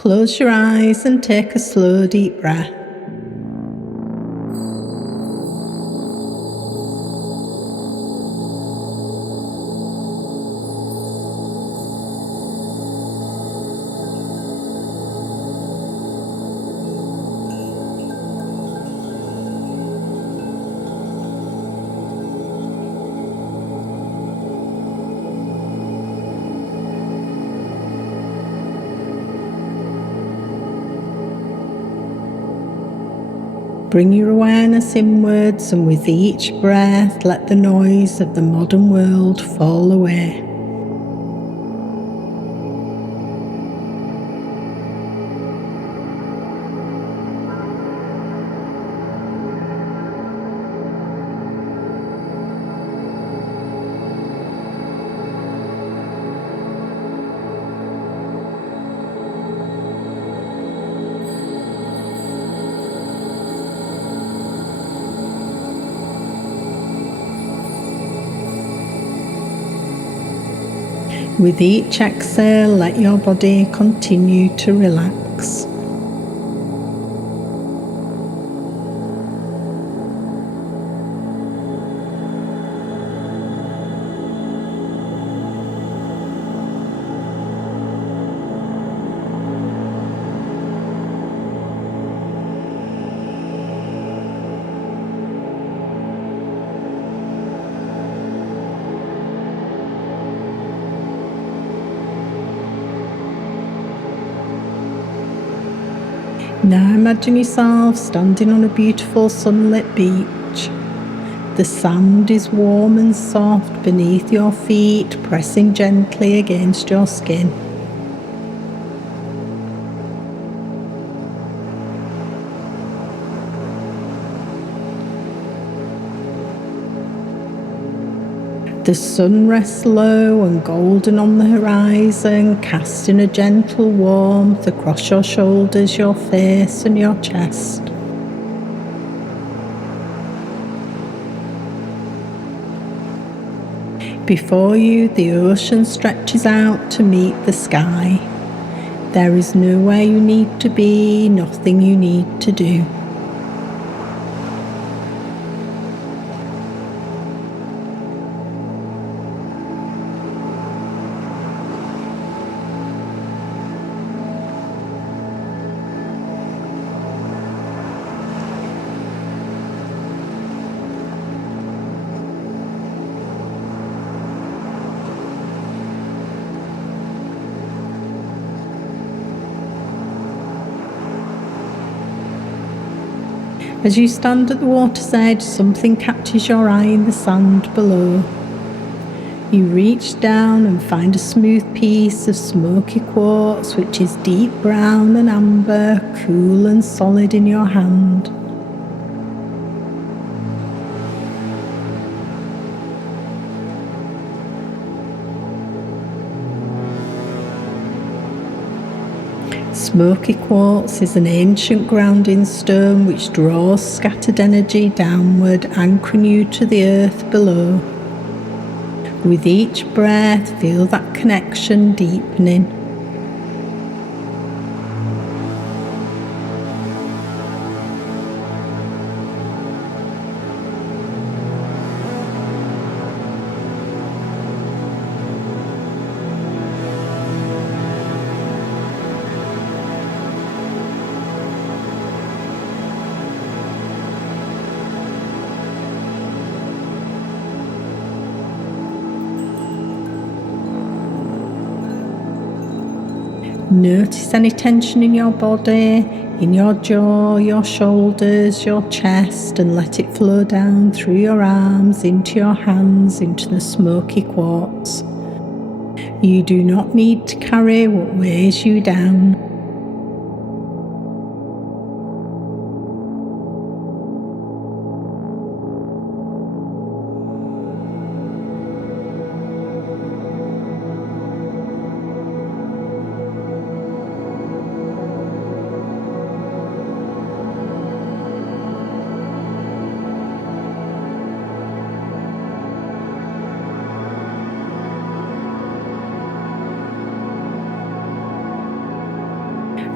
Close your eyes and take a slow deep breath. Bring your awareness inwards, and with each breath, let the noise of the modern world fall away. With each exhale, let your body continue to relax. Now imagine yourself standing on a beautiful sunlit beach. The sand is warm and soft beneath your feet, pressing gently against your skin. The sun rests low and golden on the horizon, casting a gentle warmth across your shoulders, your face and your chest. Before you, the ocean stretches out to meet the sky. There is nowhere you need to be, nothing you need to do. As you stand at the water's edge, something catches your eye in the sand below. You reach down and find a smooth piece of smoky quartz, which is deep brown and amber, cool and solid in your hand. Smoky quartz is an ancient grounding stone which draws scattered energy downward, anchoring you to the earth below. With each breath, feel that connection deepening. Notice any tension in your body, in your jaw, your shoulders, your chest, and let it flow down through your arms, into your hands, into the smoky quartz. You do not need to carry what weighs you down.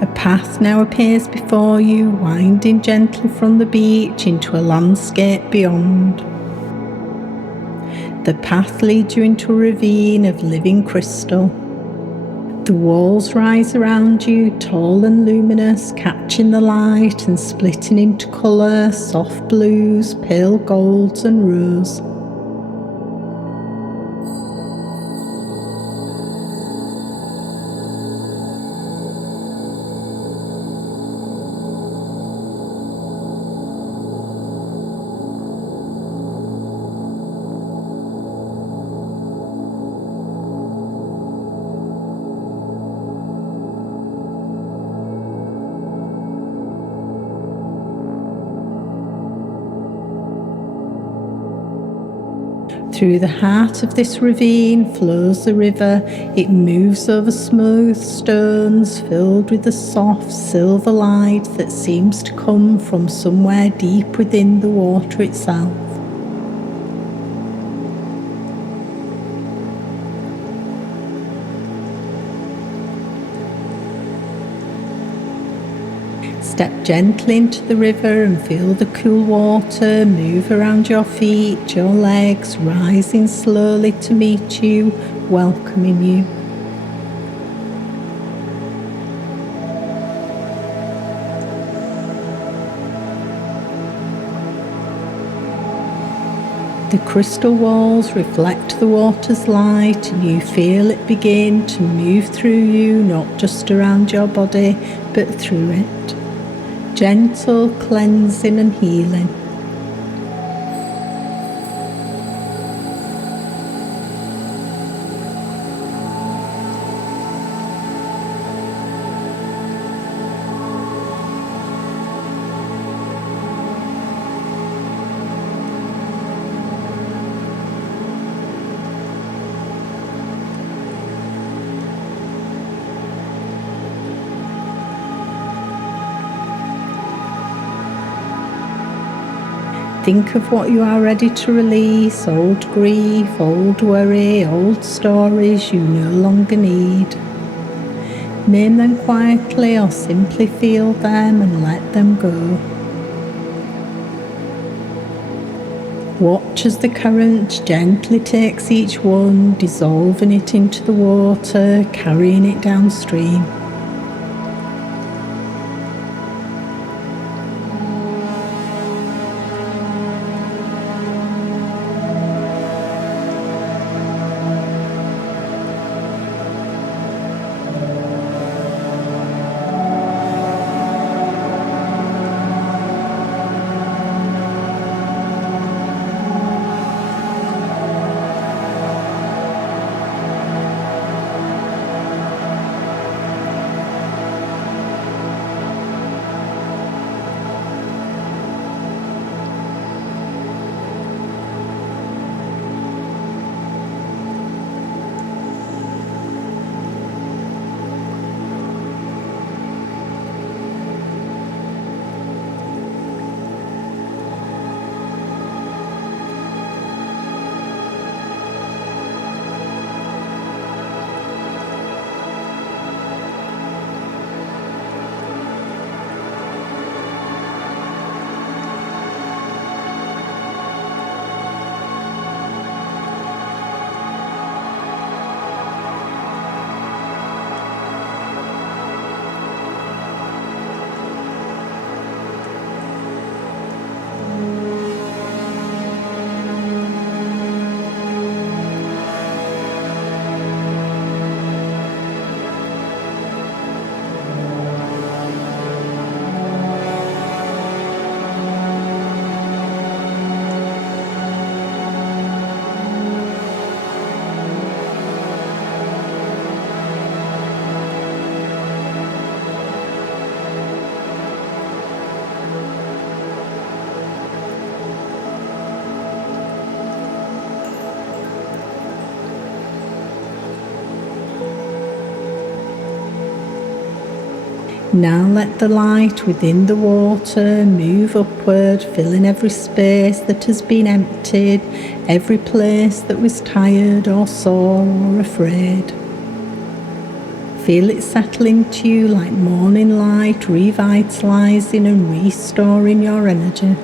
A path now appears before you, winding gently from the beach into a landscape beyond. The path leads you into a ravine of living crystal. The walls rise around you, tall and luminous, catching the light and splitting into colour, soft blues, pale golds and rose. Through the heart of this ravine flows the river. It moves over smooth stones filled with a soft silver light that seems to come from somewhere deep within the water itself. Step gently into the river and feel the cool water move around your feet, your legs, rising slowly to meet you, welcoming you. The crystal walls reflect the water's light, and you feel it begin to move through you, not just around your body, but through it. Gentle cleansing and healing. Think of what you are ready to release, old grief, old worry, old stories you no longer need. Name them quietly or simply feel them and let them go. Watch as the current gently takes each one, dissolving it into the water, carrying it downstream. Now let the light within the water move upward, filling every space that has been emptied, every place that was tired or sore or afraid. Feel it settle into you like morning light, revitalising and restoring your energy.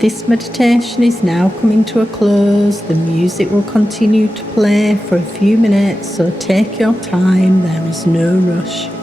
This meditation is now coming to a close. The music will continue to play for a few minutes, so take your time, there is no rush.